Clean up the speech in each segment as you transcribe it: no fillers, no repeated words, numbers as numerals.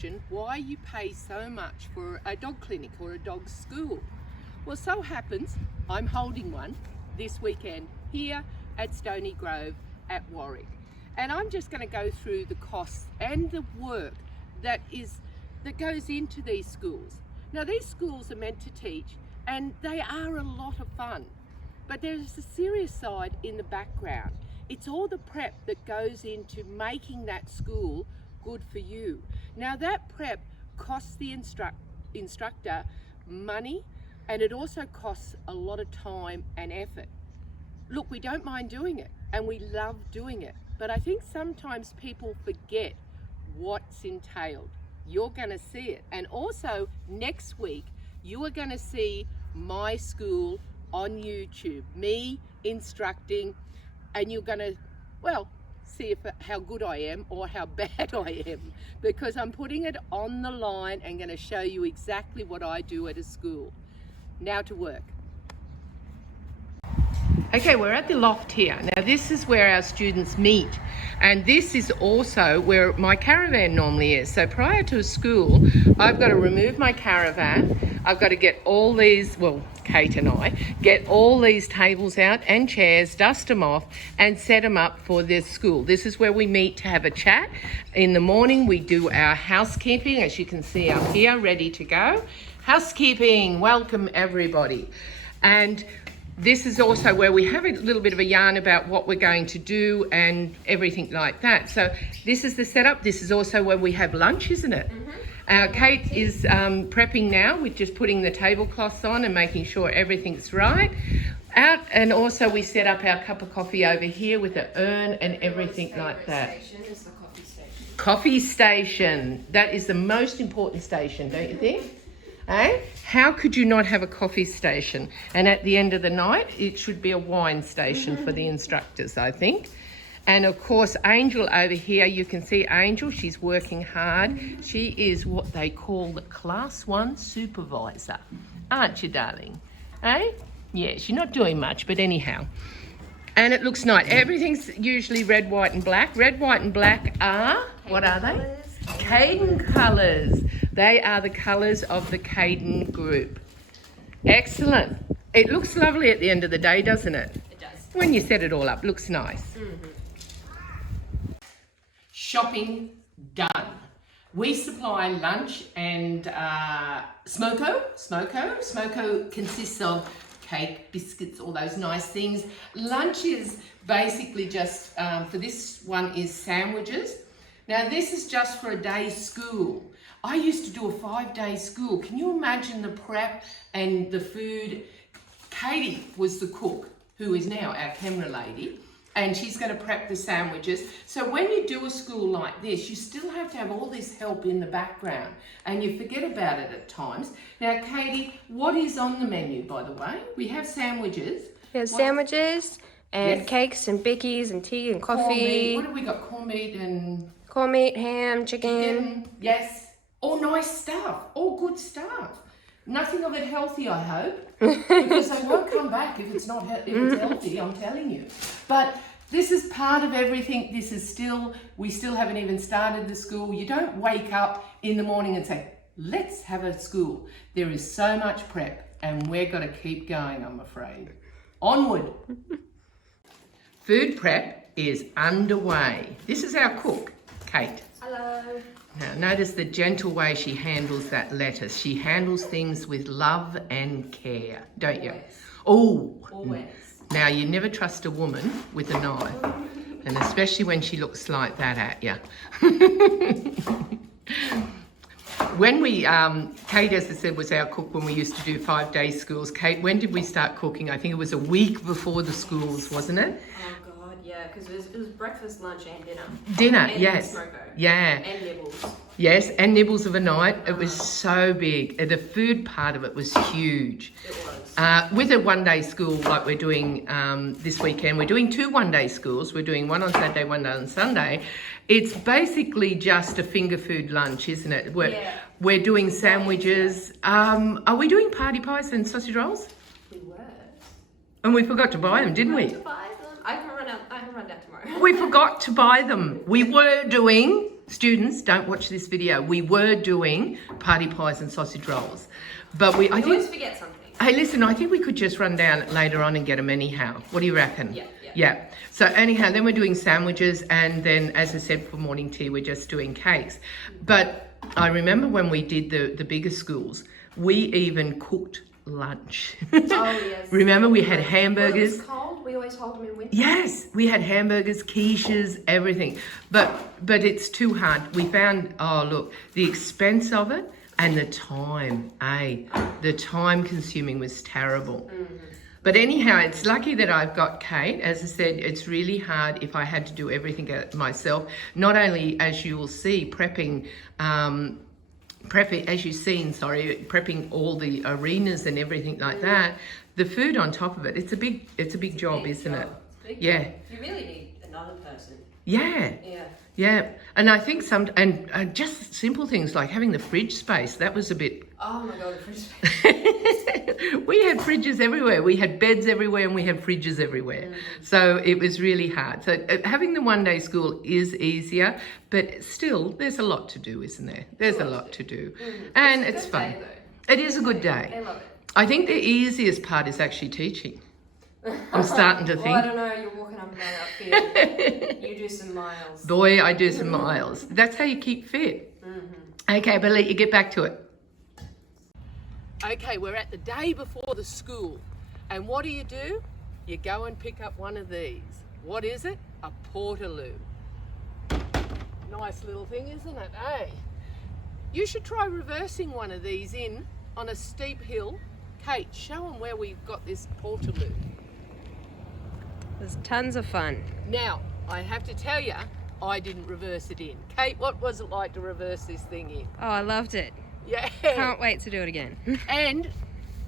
question why you pay so much for a dog clinic or a dog school. Well, so happens I'm holding one this weekend here at Stony Grove at Warwick. And I'm just going to go through the costs and the work that goes into these schools. Now, these schools are meant to teach, and they are a lot of fun. But there's a serious side in the background. It's all the prep that goes into making that school good for you. Now, that prep costs the instructor money, and it also costs a lot of time and effort. Look, we don't mind doing it, and we love doing it. But I think sometimes people forget what's entailed. You're going to see it. And also, next week, you are going to see my school on YouTube, me instructing, and you're going to, well, see how good I am or how bad I am, because I'm putting it on the line and going to show you exactly what I do at a school. Now to work. Okay, we're at the Loft here. Now this is where our students meet, and this is also where my caravan normally is. So prior to school, I've got to remove my caravan. I've got to get all these, well, Kate and I, get all these tables out and chairs, dust them off and set them up for this school. This is where we meet to have a chat. In the morning, we do our housekeeping, as you can see up here, ready to go. Housekeeping, welcome everybody. And this is also where we have a little bit of a yarn about what we're going to do and everything like that. So this is the setup. This is also where we have lunch, isn't it? Mm-hmm. Kate is prepping now with just putting the tablecloths on and making sure everything's right. And also we set up our cup of coffee over here with the urn and everything like that. Station is the coffee station. Coffee station. That is the most important station, don't you think? Eh? How could you not have a coffee station? And at the end of the night, it should be a wine station for the instructors, I think. And of course, Angel over here, you can see Angel, she's working hard. She is what they call the Class 1 supervisor, aren't you, darling? Eh? Yeah, she's not doing much, but anyhow. And it looks nice. Everything's usually red, white and black. Red, white and black are, what are they? Caden colours. They are the colours of the Caden group. Excellent. It looks lovely at the end of the day, doesn't it? It does. When you set it all up, looks nice. Mm-hmm. Shopping done. We supply lunch and smoko. Smoko consists of cake, biscuits, all those nice things. Lunch is basically just, for this one is sandwiches. Now this is just for a day's school. I used to do a 5-day school. Can you imagine the prep and the food? Katie was the cook, who is now our camera lady, and she's going to prep the sandwiches. So when you do a school like this, you still have to have all this help in the background, and you forget about it at times. Now, Katie, what is on the menu, by the way? We have sandwiches. We have sandwiches and cakes and bickies and tea and coffee. Corned meat. What have we got? Corned meat and... Corned meat, ham, chicken. Yes. All nice stuff. All good stuff. Nothing of it healthy, I hope. Because they won't come back if it's not if it's healthy, I'm telling you. But this is part of everything. This is still, we still haven't even started the school. You don't wake up in the morning and say, let's have a school. There is so much prep, and we're going to keep going, I'm afraid. Onward. Food prep is underway. This is our cook, Kate. Hello. Now notice the gentle way she handles that lettuce. She handles things with love and care, don't you? Oh. Always. Now you never trust a woman with a knife, and especially when she looks like that at you. When we, Kate, as I said, was our cook when we used to do 5-day schools. Kate, when did we start cooking? I think it was a week before the schools, wasn't it? Oh God, yeah, because it was breakfast, lunch, and dinner. Dinner, and yes. Smoko. Yeah. And nibbles. Yes, and nibbles of a night. It was so big. The food part of it was huge. It was. With a 1-day school like we're doing this weekend, we're doing 2 1-day schools. We're doing one on Saturday, one on Sunday. It's basically just a finger food lunch, isn't it? We're doing sandwiches. Are we doing party pies and sausage rolls? We were. And we forgot to buy them, didn't we? To buy them. I can run out tomorrow. We forgot to buy them. We were doing students, don't watch this video. We were doing party pies and sausage rolls, but I always think forget something. Hey, listen, I think we could just run down later on and get them anyhow. What do you reckon? Yeah. So anyhow, then we're doing sandwiches, and then, as I said, for morning tea, we're just doing cakes. But I remember when we did the bigger schools, we even cooked lunch. Oh, yes. Remember, we had When hamburgers. it was cold, we always hold them in winter. Yes, we had hamburgers, quiches, everything. But it's too hard. We found, oh, look, the expense of it and the time, the time consuming was terrible. Mm-hmm. But anyhow, it's lucky that I've got Kate. As I said, it's really hard if I had to do everything myself. Not only, as you will see, prepping prepping all the arenas and everything like that. The food on top of it, it's a big job, isn't it? Yeah. You really need another person. Yeah. Yeah. And I think just simple things like having the fridge space, that was a bit... Oh my God, the fridge space. We had fridges everywhere. We had beds everywhere and we had fridges everywhere. Mm-hmm. So it was really hard. So having the one-day school is easier, but still there's a lot to do, isn't there? There's a lot to do. Mm-hmm. And it's fun. It is a good day. I love it. I think the easiest part is actually teaching. I'm starting to think. Well, I don't know, you're walking up and down that field. You do some miles. Boy, I do some miles. That's how you keep fit. Mm-hmm. Okay, but let you get back to it. Okay, we're at the day before the school. And what do? You go and pick up one of these. What is it? A Portaloo. Nice little thing, isn't it? Hey, you should try reversing one of these in on a steep hill. Kate, show them where we've got this Portaloo. There's tons of fun. Now, I have to tell you, I didn't reverse it in. Kate, what was it like to reverse this thing in? Oh, I loved it. Yeah. Can't wait to do it again. And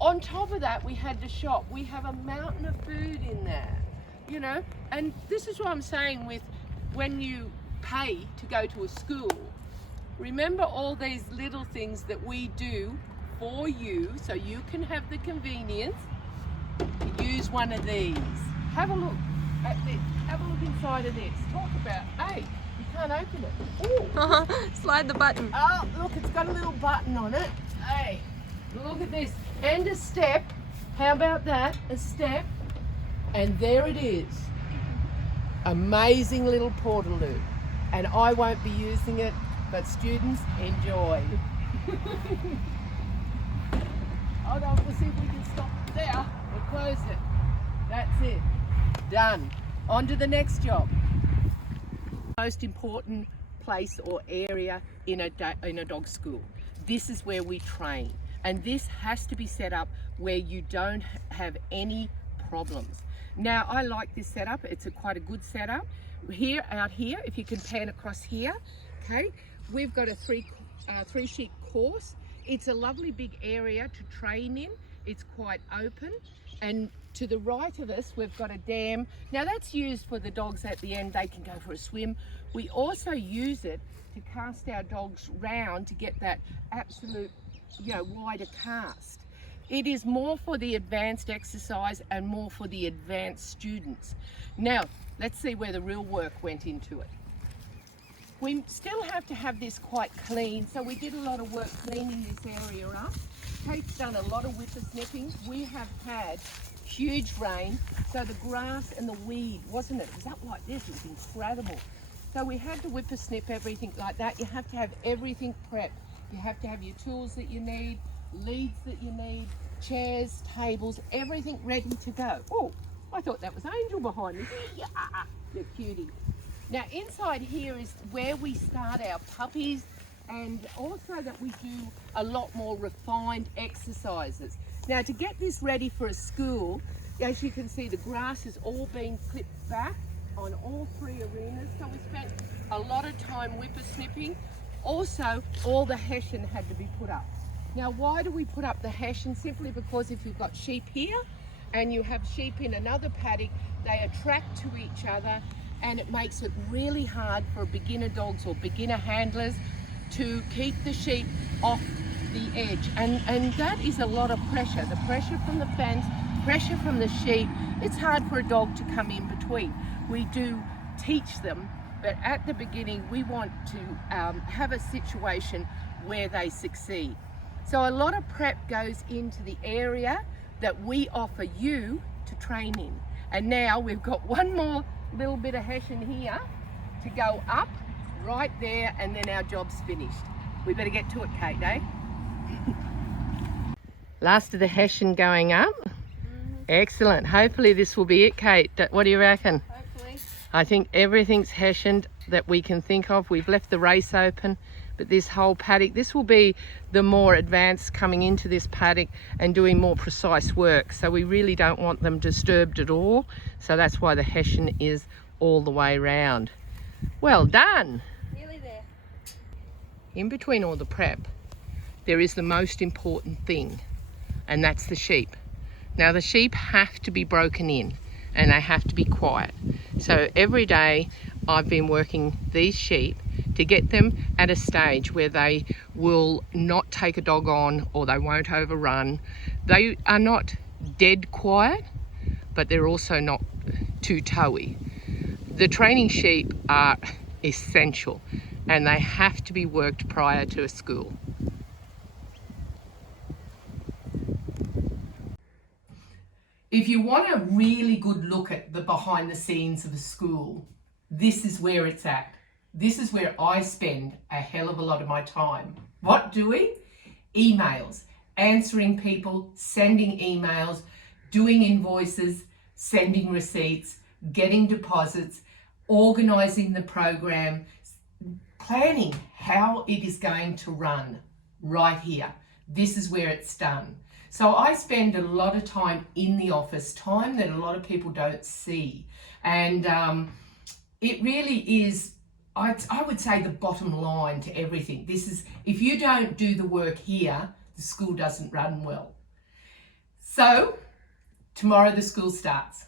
on top of that, we had to shop. We have a mountain of food in there, you know. And this is what I'm saying with when you pay to go to a school, remember all these little things that we do for you so you can have the convenience to use one of these. Have a look at this. Have a look inside of this. Talk about, hey, you can't open it. Ooh. Slide the button. Oh, look, it's got a little button on it. Hey, look at this. And a step. How about that? A step. And there it is. Amazing little Portaloo. And I won't be using it, but students, enjoy. Hold on, we'll see if we can stop it there. We'll close it. That's it. Done. On to the next job. Most important place or area in a dog school. This is where we train, and this has to be set up where you don't have any problems. Now, I like this setup. It's quite a good setup. Out here, if you can pan across here, okay, we've got a three sheep course. It's a lovely big area to train in. It's quite open, and to the right of us, we've got a dam. Now that's used for the dogs at the end. They can go for a swim. We also use it to cast our dogs round to get that absolute, wider cast. It is more for the advanced exercise and more for the advanced students. Now, let's see where the real work went into it. We still have to have this quite clean, so we did a lot of work cleaning this area up. Kate's done a lot of whippersnipping. We have had huge rain, so the grass and the weed, wasn't it? It was up like this, it was incredible. So we had to whippersnip everything like that. You have to have everything prepped. You have to have your tools that you need, leads that you need, chairs, tables, everything ready to go. Oh, I thought that was Angel behind me. Yeah, you're cutie. Now inside here is where we start our puppies, and also that we do a lot more refined exercises. Now to get this ready for a school, as you can see, the grass has all been clipped back on all three arenas. So we spent a lot of time whippersnipping. Also, all the hessian had to be put up. Now why do we put up the hessian? Simply because if you've got sheep here and you have sheep in another paddock, they attract to each other, and it makes it really hard for beginner dogs or beginner handlers to keep the sheep off the edge, and that is a lot of pressure. The pressure from the fence, pressure from the sheep. It's hard for a dog to come in between. We do teach them But at the beginning, we want to have a situation where they succeed. So a lot of prep goes into the area that we offer you to train in. And now we've got one more little bit of hessian here to go up right there, and then our job's finished. We better get to it, Kate, eh? Last of the hessian going up. Excellent. Hopefully this will be it, Kate. What do you reckon? Hopefully. I think everything's hessianed that we can think of. We've left the race open, but this whole paddock, this will be the more advanced coming into this paddock and doing more precise work. So we really don't want them disturbed at all. So that's why the hessian is all the way round. Well done. Nearly there. In between all the prep, there is the most important thing, and that's the sheep. Now the sheep have to be broken in and they have to be quiet. So every day I've been working these sheep to get them at a stage where they will not take a dog on or they won't overrun. They are not dead quiet, but they're also not too toey. The training sheep are essential and they have to be worked prior to a school. If you want a really good look at the behind the scenes of a school, this is where it's at. This is where I spend a hell of a lot of my time. What doing? Emails, answering people, sending emails, doing invoices, sending receipts, getting deposits, organising the program, planning how it is going to run right here. This is where it's done. So I spend a lot of time in the office, time that a lot of people don't see. And it really is, I would say, the bottom line to everything. This is, if you don't do the work here, the school doesn't run well. So tomorrow the school starts.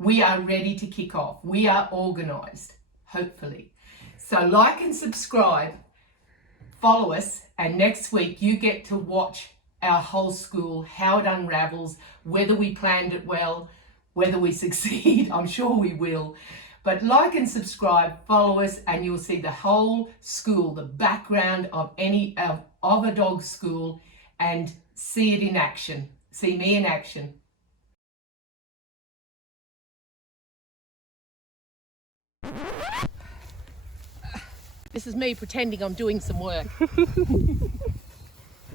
We are ready to kick off. We are organised, hopefully. So like and subscribe, follow us, and next week you get to watch our whole school, how it unravels, whether we planned it well, whether we succeed. I'm sure we will. But like and subscribe, follow us, and you'll see the whole school, the background of of a dog school, and see it in action. See me in action. This is me pretending I'm doing some work.